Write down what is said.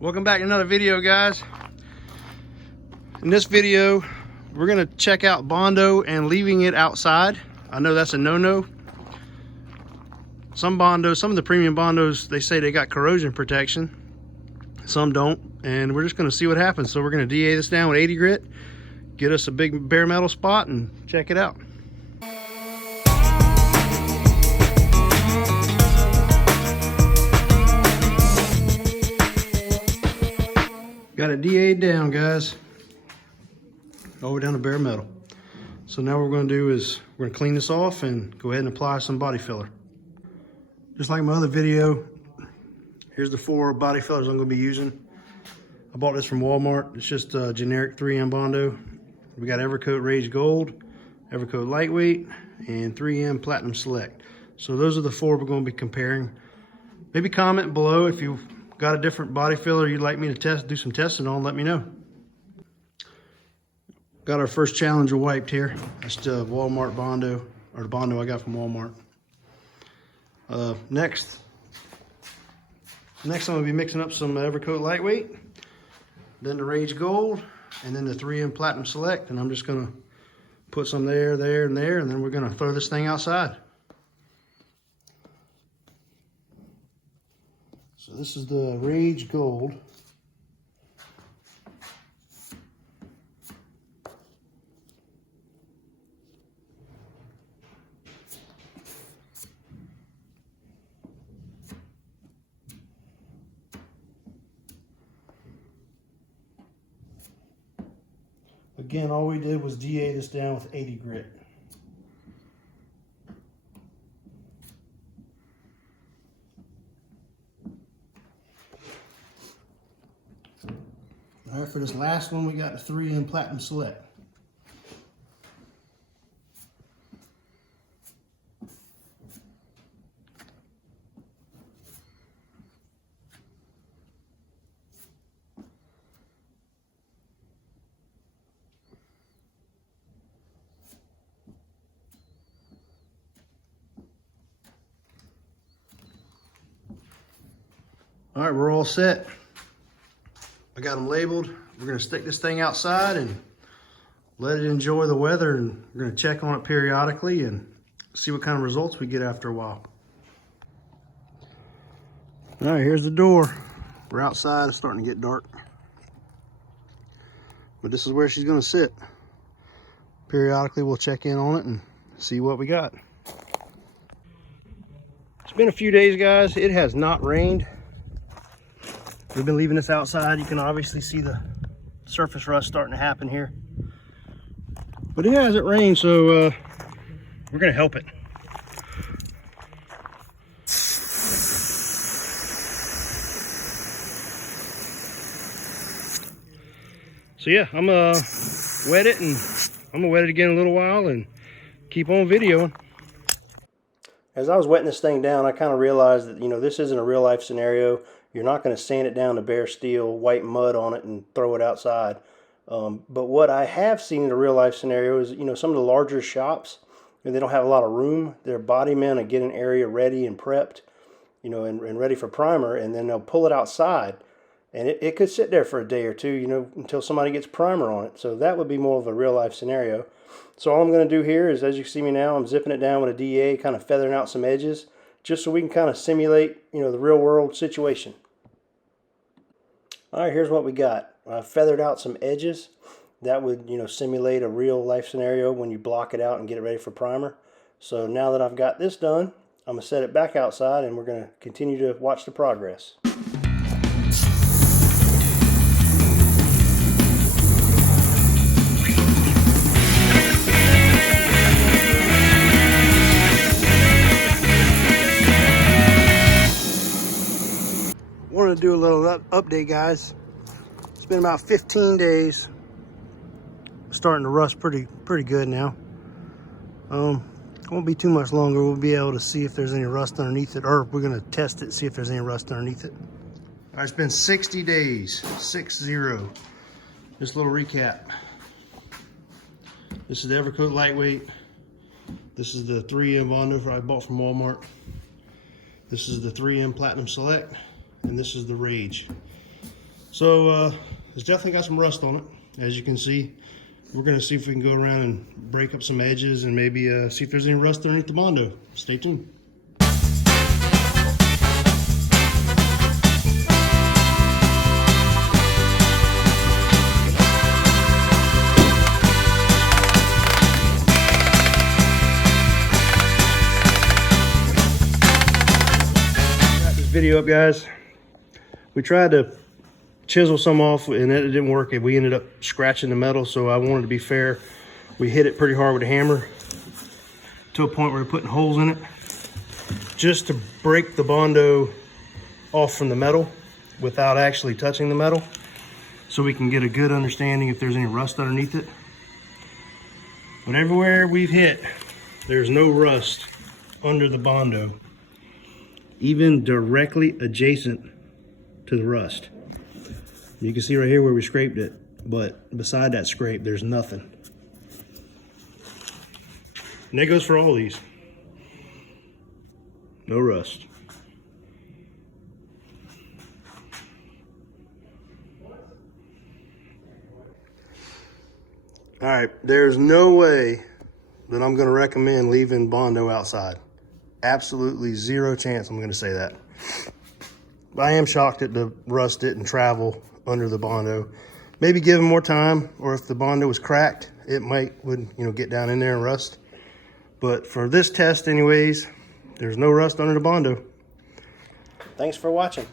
Welcome back to another video, guys. In this video, we're gonna check out Bondo and leaving it outside. I know that's a no-no. Some Bondos, some of the premium Bondos, they say they got corrosion protection. Some don't, and we're just gonna see what happens. So we're gonna DA this down with 80 grit, get us a big bare metal spot, and check it out. Got it DA'd down, guys. All the way down to bare metal. So now what we're gonna do is we're gonna clean this off and go ahead and apply some body filler. Just like my other video, here's the 4 body fillers I'm gonna be using. I bought this from Walmart. It's just a generic 3M Bondo. We got Evercoat Rage Gold, Evercoat Lightweight, and 3M Platinum Select. So those are the 4 we're gonna be comparing. Maybe comment below if you've got a different body filler you'd like me to do some testing on, let me know. Got our first Challenger wiped here. That's the Walmart Bondo, or the Bondo I got from Walmart. Next I'm gonna be mixing up some Evercoat Lightweight, then the Rage Gold, and then the 3M Platinum Select, and I'm just gonna put some there, there, and there, and then we're gonna throw this thing outside. So this is the Rage Gold. Again, all we did was DA this down with 80 grit. All right, for this last one, we got the 3M Platinum Select. All right, we're all set. I got them labeled. We're gonna stick this thing outside and let it enjoy the weather, and we're gonna check on it periodically and see what kind of results we get after a while. All right, here's the door. We're outside, it's starting to get dark. But this is where she's gonna sit. Periodically, we'll check in on it and see what we got. It's been a few days, guys. It has not rained. We've been leaving this outside. You can obviously see the surface rust starting to happen here. But it hasn't rained, so we're gonna help it. So yeah, I'm gonna wet it, and I'm gonna wet it again in a little while and keep on videoing. As I was wetting this thing down, I kind of realized that, you know, this isn't a real life scenario. You're not going to sand it down to bare steel, wipe mud on it, and throw it outside. But what I have seen in a real life scenario is, you know, some of the larger shops, and they don't have a lot of room. Their body men will get an area ready and prepped, you know, and ready for primer, and then they'll pull it outside. And it could sit there for a day or two, you know, until somebody gets primer on it. So that would be more of a real life scenario. So all I'm going to do here is, as you see me now, I'm zipping it down with a DA, kind of feathering out some edges, just so we can kind of simulate, you know, the real world situation. All right, here's what we got. I feathered out some edges. That would, you know, simulate a real life scenario when you block it out and get it ready for primer. So now that I've got this done, I'm gonna set it back outside, and we're gonna continue to watch the progress. Wanted to do a little update, guys. It's been about 15 days. Starting to rust pretty good now. Won't be too much longer. We'll be able to see if there's any rust underneath it, or we're gonna test it, see if there's any rust underneath it. All right, it's been 60 days, 6-0. Just a little recap. This is the Evercoat Lightweight. This is the 3M Bondo I bought from Walmart. This is the 3M Platinum Select, and this is the Rage. So it's definitely got some rust on it, as you can see. We're going to see if we can go around and break up some edges and maybe see if there's any rust underneath the Bondo. Stay tuned. Wrap this video up, guys. We tried to chisel some off and it didn't work. We ended up scratching the metal, so I wanted to be fair. We hit it pretty hard with a hammer to a point where we're putting holes in it just to break the Bondo off from the metal without actually touching the metal, so we can get a good understanding if there's any rust underneath it. But everywhere we've hit, there's no rust under the Bondo, even directly adjacent to the rust. You can see right here where we scraped it, but beside that scrape, there's nothing. And that goes for all these. No rust. All right, there's no way that I'm gonna recommend leaving Bondo outside. Absolutely zero chance I'm gonna say that. But I am shocked at the rust didn't travel under the Bondo. Maybe give them more time, or if the Bondo was cracked, it would get down in there and rust. But for this test anyways, there's no rust under the Bondo. Thanks for watching.